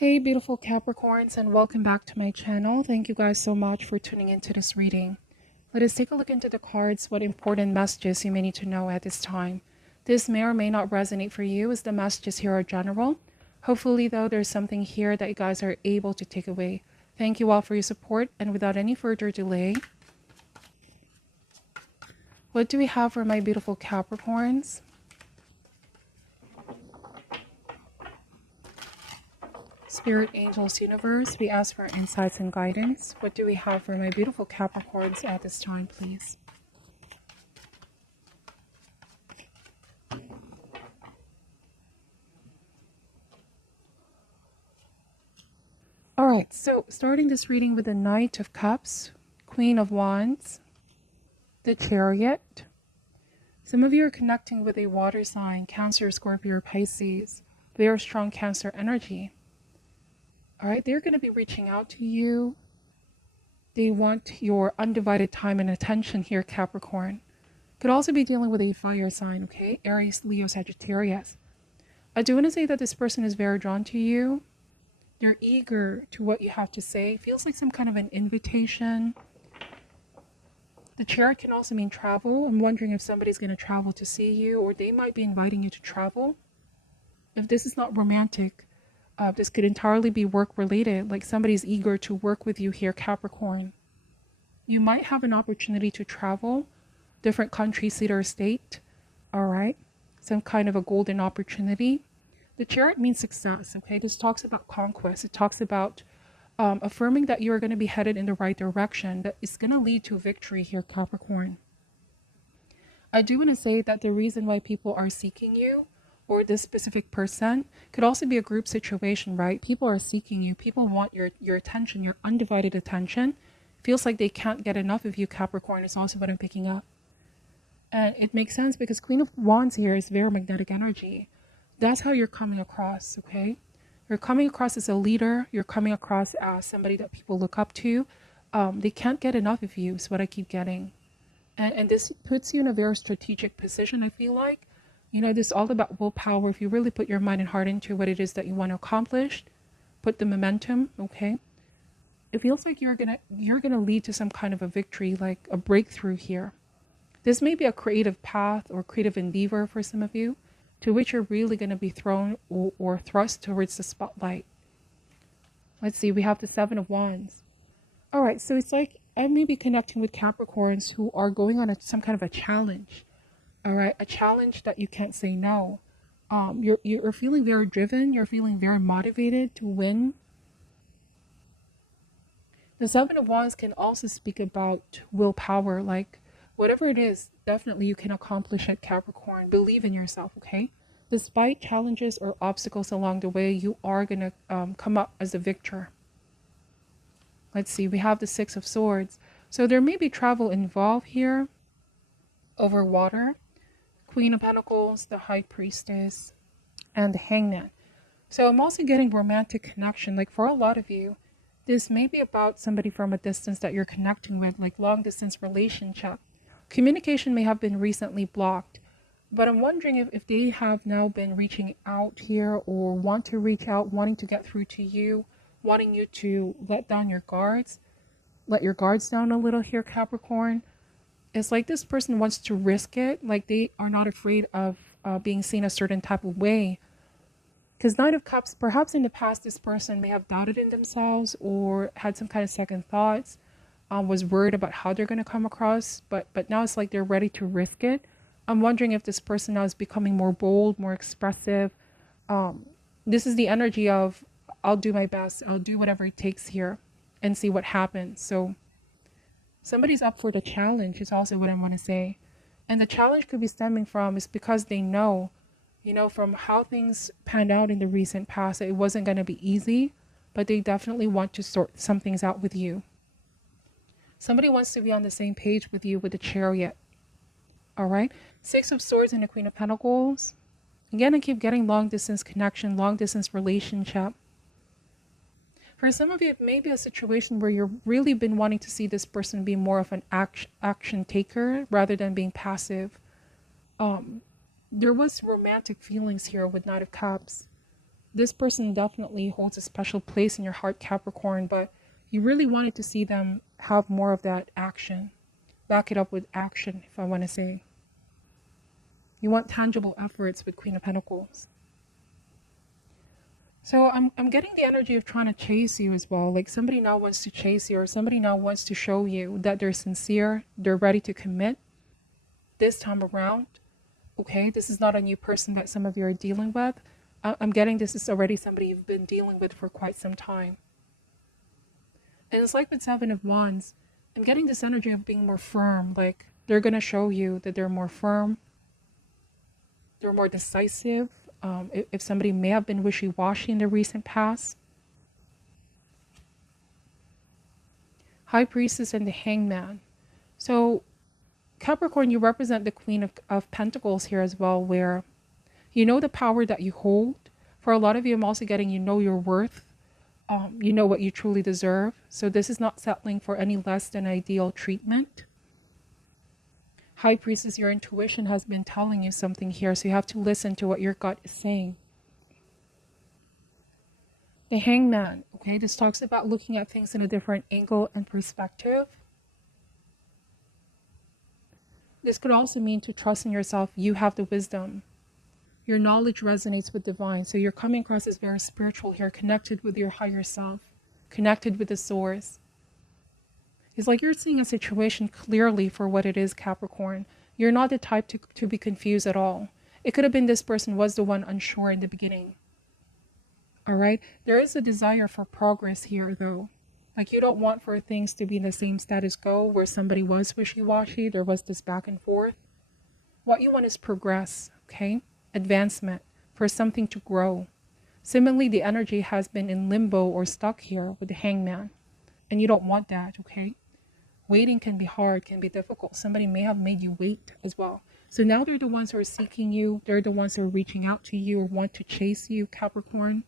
Hey beautiful Capricorns, and welcome back to my channel. Thank you guys so much for tuning into this reading. Let us take a look into the cards, what important messages you may need to know at this time. This may or may not resonate for you as the messages here are general. Hopefully though, there's something here that you guys are able to take away. Thank you all for your support, and without any further delay, what do we have for my beautiful Capricorns? Spirit, angels, universe, we ask for insights and guidance. What do we have for my beautiful Capricorns at this time, please? All right, so starting this reading with the Knight of Cups, Queen of Wands, the Chariot. Some of you are connecting with a water sign, Cancer, Scorpio, or Pisces. Very strong Cancer energy. All right, they're going to be reaching out to you. They want your undivided time and attention here, Capricorn. Could also be dealing with a fire sign, okay? Aries, Leo, Sagittarius. I do want to say that this person is very drawn to you. They're eager to what you have to say. Feels like some kind of an invitation. The Chariot can also mean travel. I'm wondering if somebody's going to travel to see you, or they might be inviting you to travel. If this is not romantic, this could entirely be work related, like somebody's eager to work with you here, Capricorn. You might have an opportunity to travel, different country, city, or state. All right, some kind of a golden opportunity. The Chariot means success, okay? This talks about conquest. It talks about affirming that you are going to be headed in the right direction, that is going to lead to victory here, Capricorn. I do want to say that the reason why people are seeking you, or this specific person, could also be a group situation, right? People are seeking you. People want your attention, your undivided attention. Feels like they can't get enough of you, Capricorn, is also what I'm picking up. And it makes sense because Queen of Wands here is very magnetic energy. That's how you're coming across, okay? You're coming across as a leader. You're coming across as somebody that people look up to. They can't get enough of you is what I keep getting. And this puts you in a very strategic position, I feel like. You know, this is all about willpower. If you really put your mind and heart into what it is that you want to accomplish, put the momentum, okay? It feels like you're gonna lead to some kind of a victory, like a breakthrough here. This may be a creative path or creative endeavor for some of you, to which you're really gonna be thrown or thrust towards the spotlight. Let's see, we have the Seven of Wands. All right, so it's like I may be connecting with Capricorns who are going on some kind of a challenge. All right, a challenge that you can't say no. You're feeling very driven. You're feeling very motivated to win. The Seven of Wands can also speak about willpower. Like whatever it is, definitely you can accomplish it, Capricorn. Believe in yourself, okay? Despite challenges or obstacles along the way, you are gonna come up as a victor. Let's see, we have the Six of Swords. So there may be travel involved here over water. Queen of Pentacles, the High Priestess, and the Hangman. So I'm also getting romantic connection. Like for a lot of you, this may be about somebody from a distance that you're connecting with, like long distance relationship. Communication may have been recently blocked, but I'm wondering if they have now been reaching out here or want to reach out, wanting to get through to you, wanting you to let down your guards, let your guards down a little here, Capricorn. It's like this person wants to risk it. Like they are not afraid of being seen a certain type of way. Because Knight of Cups, perhaps in the past, this person may have doubted in themselves or had some kind of second thoughts, was worried about how they're going to come across. But now it's like they're ready to risk it. I'm wondering if this person now is becoming more bold, more expressive. This is the energy of, I'll do my best. I'll do whatever it takes here and see what happens. So somebody's up for the challenge is also what I want to say. And the challenge could be stemming from is because they know, you know, from how things panned out in the recent past, that it wasn't going to be easy, but they definitely want to sort some things out with you. Somebody wants to be on the same page with you with the Chariot. All right. Six of Swords and the Queen of Pentacles. Again, I keep getting long distance connection, long distance relationship. For some of you, it may be a situation where you've really been wanting to see this person be more of an action taker rather than being passive. There was romantic feelings here with Knight of Cups. this person definitely holds a special place in your heart, Capricorn, but you really wanted to see them have more of that action. Back it up with action, if I want to say. You want tangible efforts with Queen of Pentacles. So I'm getting the energy of trying to chase you as well. Like somebody now wants to chase you, or somebody now wants to show you that they're sincere, they're ready to commit this time around. Okay, this is not a new person that some of you are dealing with. I'm getting this is already somebody you've been dealing with for quite some time. And it's like with Seven of Wands, I'm getting this energy of being more firm. Like they're going to show you that they're more firm, they're more decisive. If somebody may have been wishy-washy in the recent past. High Priestess and the Hangman. So Capricorn, you represent the Queen of Pentacles here as well, where you know the power that you hold. For a lot of you, I'm also getting you know your worth. You know what you truly deserve. So this is not settling for any less than ideal treatment. High Priestess, your intuition has been telling you something here, so you have to listen to what your gut is saying. The Hangman, okay, this talks about looking at things in a different angle and perspective. This could also mean to trust in yourself. You have the wisdom. Your knowledge resonates with divine, so you're coming across as very spiritual here, connected with your higher self, connected with the source. It's like you're seeing a situation clearly for what it is, Capricorn. You're not the type to be confused at all. It could have been this person was the one unsure in the beginning. All right? There is a desire for progress here, though. Like you don't want for things to be in the same status quo where somebody was wishy-washy, there was this back and forth. What you want is progress, okay? Advancement, for something to grow. Similarly, the energy has been in limbo or stuck here with the Hangman. And you don't want that, okay? Waiting can be hard, can be difficult. Somebody may have made you wait as well. So now they're the ones who are seeking you. They're the ones who are reaching out to you or want to chase you, Capricorn.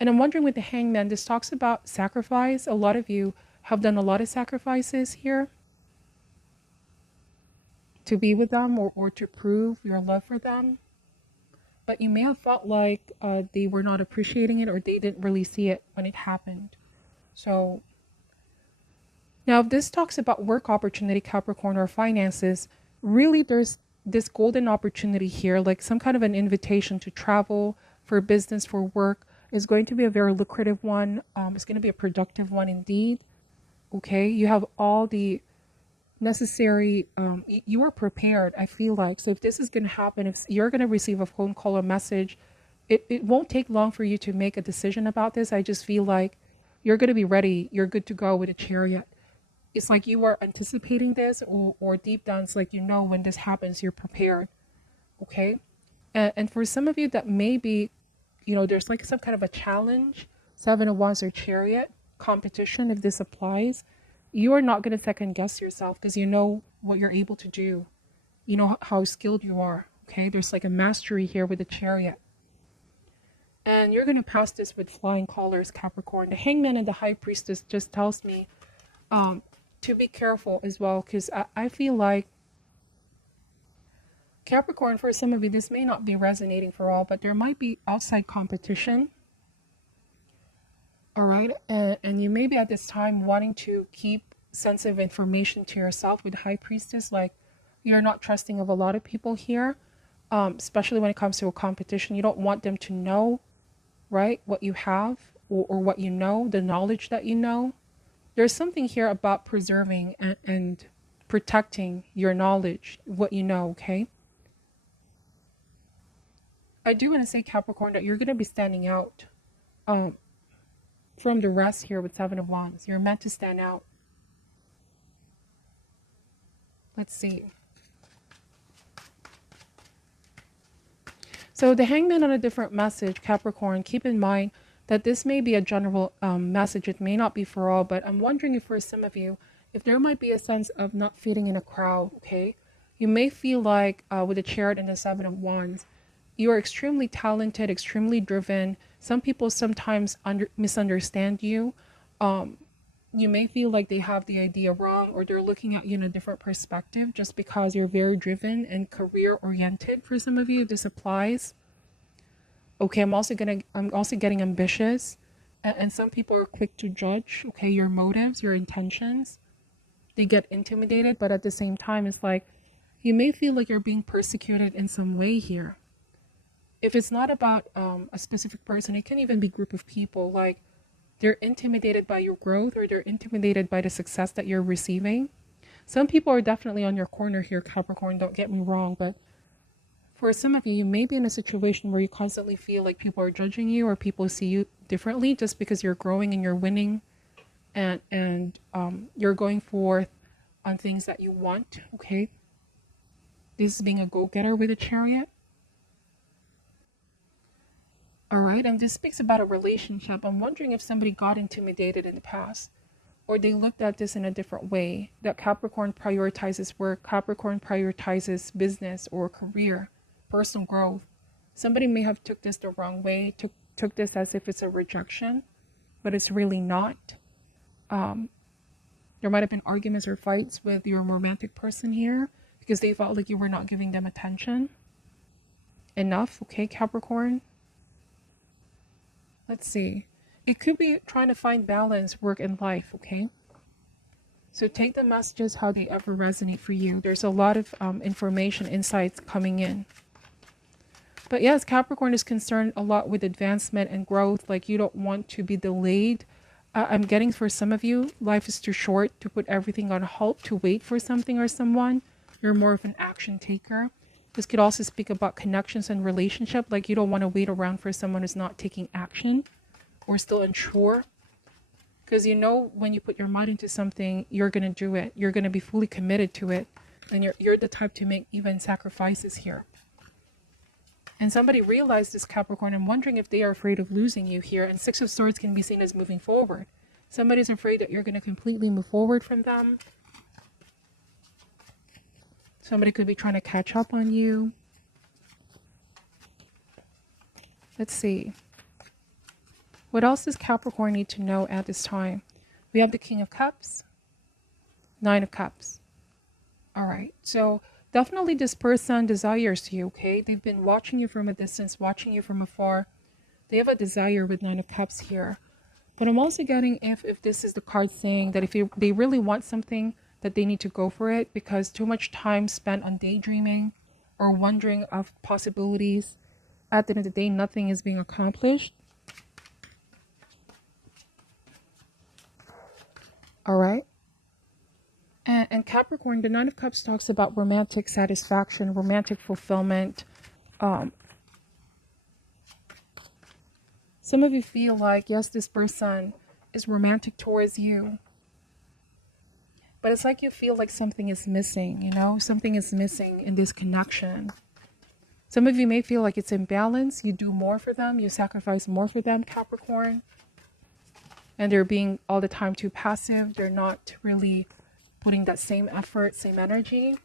And I'm wondering with the Hangman, this talks about sacrifice. A lot of you have done a lot of sacrifices here to be with them or to prove your love for them. But you may have felt like they were not appreciating it or they didn't really see it when it happened. So now, if this talks about work opportunity, Capricorn, or finances, really there's this golden opportunity here, like some kind of an invitation to travel for business, for work, is going to be a very lucrative one. It's going to be a productive one indeed. Okay, you have all the necessary, you are prepared, I feel like. So if this is going to happen, if you're going to receive a phone call or message, it won't take long for you to make a decision about this. I just feel like you're going to be ready. You're good to go with a Chariot. It's like you are anticipating this, or deep down, it's like, you know, when this happens, you're prepared. Okay. And for some of you that may be, you know, there's like some kind of a challenge, Seven of Wands or Chariot competition, if this applies, you are not going to second guess yourself because you know what you're able to do. You know how skilled you are. Okay. There's like a mastery here with the Chariot. And you're going to pass this with flying colors, Capricorn. The Hangman and the High Priestess just tells me to be careful as well, because I feel like Capricorn, for some of you, this may not be resonating for all, but there might be outside competition. All right. And you may be at this time wanting to keep sensitive information to yourself with High Priestess. Like you're not trusting of a lot of people here, especially when it comes to a competition. You don't want them to know, right, what you have or what you know, the knowledge that you know. There's something here about preserving and protecting your knowledge, what you know, okay? I do want to say, Capricorn, that you're going to be standing out from the rest here with Seven of Wands. You're meant to stand out. Let's see. So the Hangman on a different message, Capricorn, keep in mind that this may be a general message. It may not be for all, but I'm wondering if for some of you, if there might be a sense of not fitting in a crowd, okay? You may feel like with the Chariot and the Seven of Wands, you are extremely talented, extremely driven. Some people sometimes misunderstand you. You may feel like they have the idea wrong, or they're looking at you in a different perspective just because you're very driven and career oriented. For some of you, this applies. Okay, I'm also getting ambitious. And some people are quick to judge, okay, your motives, your intentions. They get intimidated, but at the same time, it's like you may feel like you're being persecuted in some way here. If it's not about a specific person, it can even be a group of people. Like they're intimidated by your growth, or they're intimidated by the success that you're receiving. Some people are definitely on your corner here, Capricorn, don't get me wrong, but for some of you, you may be in a situation where you constantly feel like people are judging you, or people see you differently just because you're growing and you're winning, and you're going forth on things that you want, okay? This is being a go-getter with a Chariot. All right, and this speaks about a relationship. I'm wondering if somebody got intimidated in the past, or they looked at this in a different way, that Capricorn prioritizes work, Capricorn prioritizes business or career, personal growth. Somebody may have took this the wrong way, took this as if it's a rejection, but it's really not. There might have been arguments or fights with your romantic person here because they felt like you were not giving them attention enough, okay, Capricorn? Let's see. It could be trying to find balance, work and life, okay? So take the messages how they ever resonate for you. There's a lot of information, insights coming in. But yes, Capricorn is concerned a lot with advancement and growth. Like you don't want to be delayed. I'm getting for some of you, life is too short to put everything on hold, to wait for something or someone. You're more of an action taker. This could also speak about connections and relationship. Like you don't want to wait around for someone who's not taking action or still unsure. Because you know when you put your mind into something, you're going to do it. You're going to be fully committed to it. And you're the type to make even sacrifices here. And somebody realized this, Capricorn. I'm wondering if they are afraid of losing you here. And Six of Swords can be seen as moving forward. Somebody's afraid that you're going to completely move forward from them. Somebody could be trying to catch up on you. Let's see. What else does Capricorn need to know at this time? We have the King of Cups, Nine of Cups. All right. So definitely this person desires you, okay? They've been watching you from a distance, watching you from afar. They have a desire with Nine of Cups here. But I'm also getting if this is the card saying that if they really want something, that they need to go for it, because too much time spent on daydreaming or wondering of possibilities, at the end of the day, nothing is being accomplished. All right. And Capricorn, the Nine of Cups talks about romantic satisfaction, romantic fulfillment. Some of you feel like, yes, this person is romantic towards you. But it's like you feel like something is missing, you know? Something is missing in this connection. Some of you may feel like it's imbalance. You do more for them. You sacrifice more for them, Capricorn. And they're being all the time too passive. They're not really putting that same effort, same energy.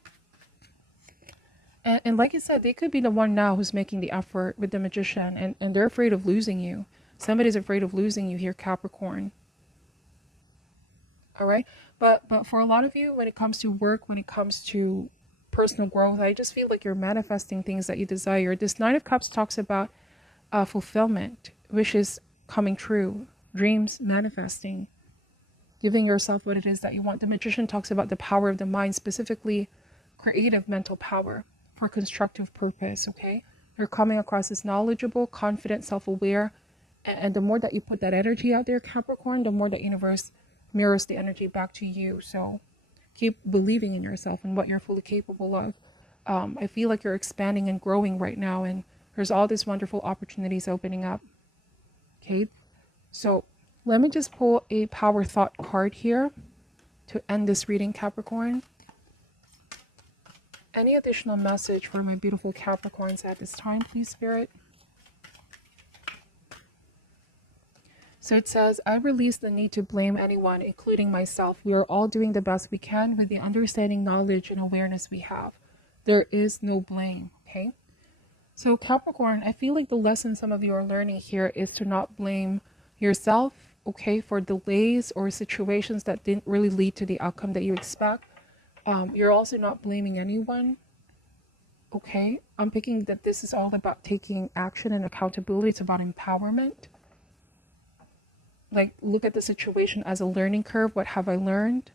And like I said, they could be the one now who's making the effort with the Magician. And they're afraid of losing you. Somebody's afraid of losing you here, Capricorn. All right. But for a lot of you, when it comes to work, when it comes to personal growth, I just feel like you're manifesting things that you desire. This Nine of Cups talks about fulfillment, wishes coming true, dreams manifesting, giving yourself what it is that you want. The Magician talks about the power of the mind, specifically creative mental power for constructive purpose, okay? You're coming across as knowledgeable, confident, self-aware, and the more that you put that energy out there, Capricorn, the more the universe mirrors the energy back to you. So keep believing in yourself and what you're fully capable of. I feel like you're expanding and growing right now, and there's all these wonderful opportunities opening up. Okay, so let me just pull a power thought card here to end this reading, Capricorn. Any additional message for my beautiful Capricorns at this time, please, Spirit? So it says, I release the need to blame anyone, including myself. We are all doing the best we can with the understanding, knowledge, and awareness we have. There is no blame, okay? So Capricorn, I feel like the lesson some of you are learning here is to not blame yourself, okay, for delays or situations that didn't really lead to the outcome that you expect. You're also not blaming anyone, okay? I'm picking that this is all about taking action and accountability. It's about empowerment. Like, look at the situation as a learning curve. What have I learned?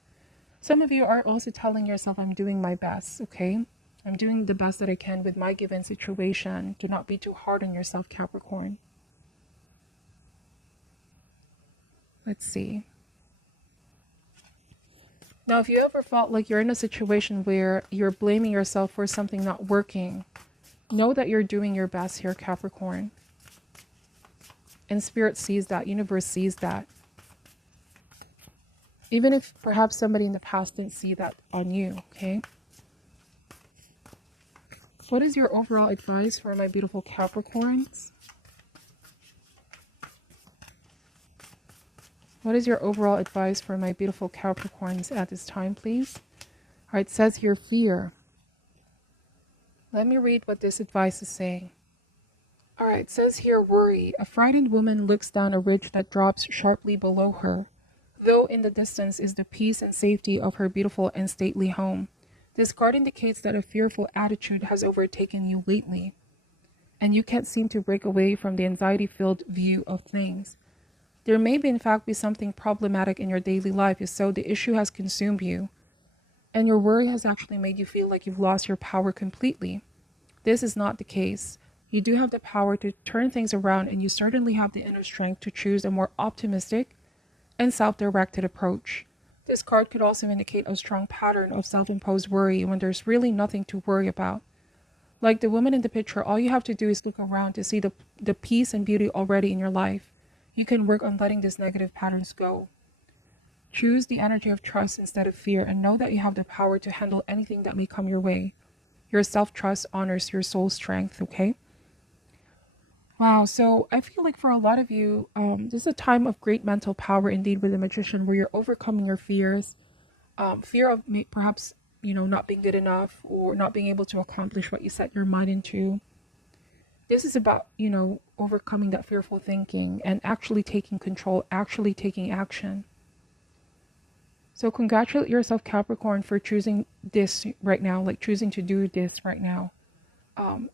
Some of you are also telling yourself, I'm doing my best, okay? I'm doing the best that I can with my given situation. Do not be too hard on yourself, Capricorn. Let's see. Now, if you ever felt like you're in a situation where you're blaming yourself for something not working, know that you're doing your best here, Capricorn. And Spirit sees that, universe sees that. Even if perhaps somebody in the past didn't see that on you, okay? What is your overall advice for my beautiful Capricorns? What is your overall advice for my beautiful Capricorns at this time, please? All right, it says here, fear. Let me read what this advice is saying. All right, it says here, worry. A frightened woman looks down a ridge that drops sharply below her, though in the distance is the peace and safety of her beautiful and stately home. This card indicates that a fearful attitude has overtaken you lately, and you can't seem to break away from the anxiety-filled view of things. There may be, in fact, be something problematic in your daily life, so the issue has consumed you, and your worry has actually made you feel like you've lost your power completely. This is not the case. You do have the power to turn things around, and you certainly have the inner strength to choose a more optimistic and self-directed approach. This card could also indicate a strong pattern of self-imposed worry when there's really nothing to worry about. Like the woman in the picture, all you have to do is look around to see the peace and beauty already in your life. You can work on letting these negative patterns go. Choose the energy of trust instead of fear, and know that you have the power to handle anything that may come your way. Your self-trust honors your soul strength, okay? Wow, so I feel like for a lot of you, this is a time of great mental power indeed with the Magician, where you're overcoming your fears. Fear of perhaps, not being good enough or not being able to accomplish what you set your mind into. This is about, overcoming that fearful thinking and actually taking control, actually taking action. So congratulate yourself, Capricorn, for choosing this right now, like choosing to do this right now.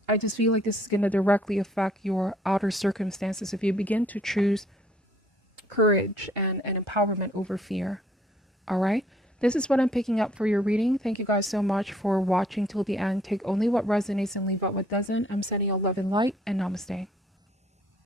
I just feel like this is going to directly affect your outer circumstances if you begin to choose courage and empowerment over fear. All right. This is what I'm picking up for your reading. Thank you guys so much for watching till the end. Take only what resonates and leave out what doesn't. I'm sending you love and light, and namaste.